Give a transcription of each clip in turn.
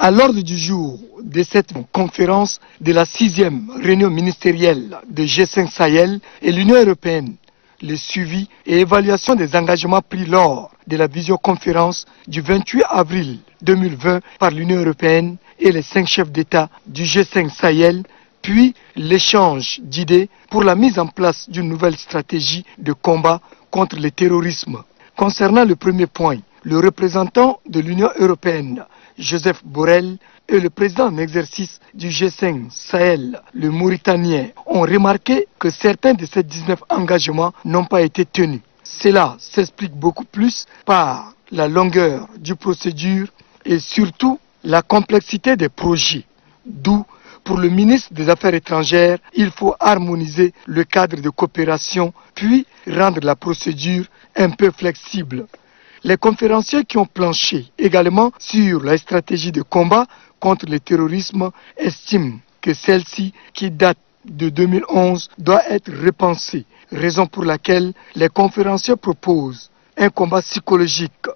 À l'ordre du jour de cette conférence de la 6e réunion ministérielle de G5 Sahel et l'Union européenne, le suivi et évaluation des engagements pris lors de la visioconférence du 28 avril 2020 par l'Union européenne et les 5 chefs d'État du G5 Sahel, puis l'échange d'idées pour la mise en place d'une nouvelle stratégie de combat contre le terrorisme. Concernant le premier point, le représentant de l'Union européenne, Joseph Borrell, et le président en exercice du G5 Sahel, le Mauritanien, ont remarqué que certains de ces 19 engagements n'ont pas été tenus. Cela s'explique beaucoup plus par la longueur du procédure et surtout la complexité des projets. D'où, pour le ministre des Affaires étrangères, il faut harmoniser le cadre de coopération puis rendre la procédure un peu flexible. Les conférenciers qui ont planché également sur la stratégie de combat contre le terrorisme estiment que celle-ci, qui date de 2011, doit être repensée, raison pour laquelle les conférenciers proposent un combat psychologique.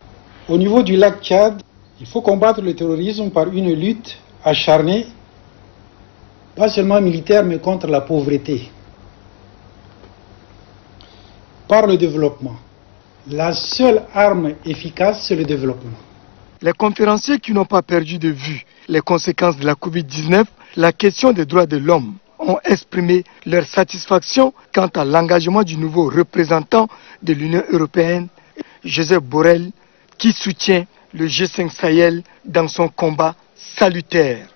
Au niveau du lac Tchad, il faut combattre le terrorisme par une lutte acharnée, pas seulement militaire, mais contre la pauvreté, par le développement. La seule arme efficace, c'est le développement. Les conférenciers qui n'ont pas perdu de vue les conséquences de la Covid-19, la question des droits de l'homme, ont exprimé leur satisfaction quant à l'engagement du nouveau représentant de l'Union européenne, Joseph Borrell, qui soutient le G5 Sahel dans son combat salutaire.